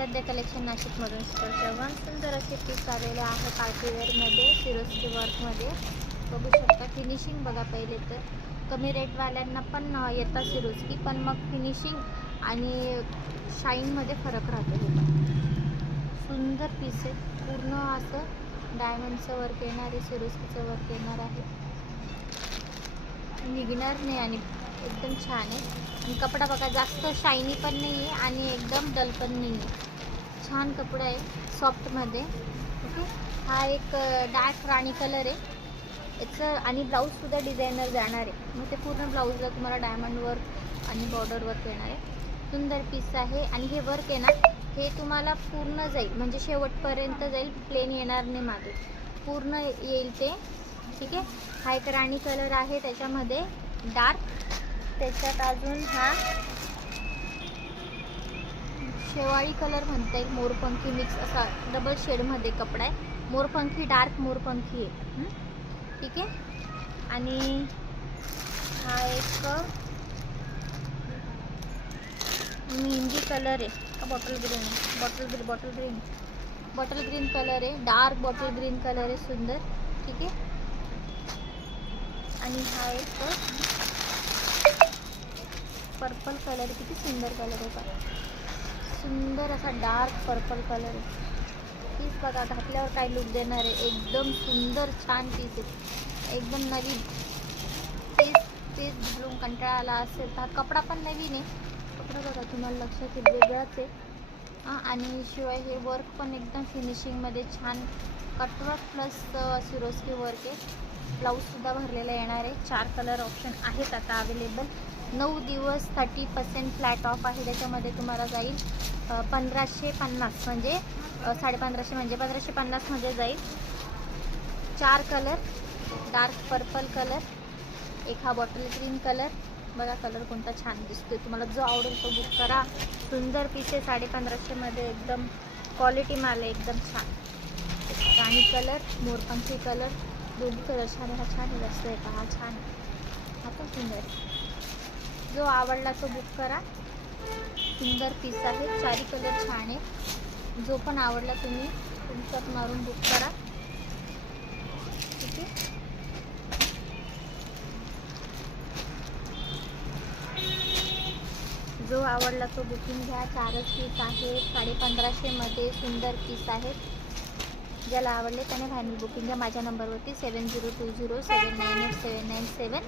Aaradhya collection नाशिकमधून चव्हाण. सुंदर असे पीस आलेले आहे पार्टीवेअरमध्ये सिरोस्की वर्कमध्ये. बघू शकता फिनिशिंग बघा. पहिले तर कमी रेटवाल्यांना पण येतात सिरोस्की, पण मग फिनिशिंग आणि शाईनमध्ये फरक राहतो. सुंदर पीस आहे. पूर्ण असं डायमंडचं वर्क येणार आहे, सिरोस्कीचं वर्क येणार आहे. निघणार नाही आणि एकदम छान आहे. आणि कपडा बघा, जास्त शायनी पण नाही आहे आणि एकदम डल पण नाही आहे. छान कपडा आहे सॉफ्टमध्ये. ओके, हा एक डार्क राणी कलर आहे याचं. आणि ब्लाऊजसुद्धा डिझायनर जाणार आहे. मग ते पूर्ण ब्लाऊजला तुम्हाला डायमंड वर्क आणि बॉर्डर वर्क येणार आहे. सुंदर पीस आहे. आणि हे वर्क आहे ना, हे तुम्हाला पूर्ण जाईल, म्हणजे शेवटपर्यंत जाईल, प्लेन येणार नाही मागे, पूर्ण येईल ते. ठीक आहे. हा एक राणी कलर आहे त्याच्यामध्ये डार्क. त्याच्यात अजून हा शेवाळी कलर म्हणता येईल, मोरपंखी मिक्स असा डबल शेडमध्ये कपडा आहे. मोरपंखी डार्क मोरपंखी आहे. ठीक आहे. आणि हा एक मेहंदी कलर आहे का बॉटल ग्रीन आहे, बॉटल ग्रीन कलर आहे. डार्क बॉटल ग्रीन कलर आहे, सुंदर. ठीक आहे. आणि हा एक पर्पल कलर, किती सुंदर कलर आहे. सुंदर असा डार्क पर्पल कलर आहे. पीस बघा घातल्यावर काय लुक देणार आहे. एकदम सुंदर छान पीस आहे, एकदम नवीन पीस घालून कंटाळा आला असेल तर हा कपडा पण नवीन आहे. कपडा बघा तुम्हाला लक्षात येईल, वेगळाच आहे. आणि शिवाय हे वर्क पण एकदम फिनिशिंगमध्ये छान कटवर्क प्लस सिरोस्की वर्क आहे. ब्लाऊजसुद्धा भरलेला येणार आहे. 4 कलर ऑप्शन आहेत आता अवेलेबल. 9 दिवस 30% फ्लॅट ऑफ आहे. त्याच्यामध्ये तुम्हाला जाईल 1550, म्हणजे 1550 म्हणजे 1550 मध्ये जाईल. 4 कलर, डार्क पर्पल कलर, एक हा बॉटल ग्रीन कलर. बघा कलर कोणता छान दिसतोय. तुम्हाला जो आवडेल तो बुक करा. सुंदर पीस आहे. 1550 मध्ये एकदम क्वालिटी माल आहे, एकदम छान. राणी कलर, मोरपंखी कलर, दोन्ही कलर छान आहे. हा छान आहे, जास्त आहे का, हा छान आहे, हा पण सुंदर आहे. जो आवडला तो बुक करा. सुंदर पीस आहे. 4 कलर छान आहे. जो पण आवडला तुम्ही तुमच्यात मारून बुक करा. ठीक आहे. जो आवडला तो बुकिंग घ्या. 4च पीस आहेत. 1550 मध्ये सुंदर पीस आहेत. ज्याला आवडले त्याने फायनल बुकिंग घ्या. माझ्या नंबरवरती 7020798797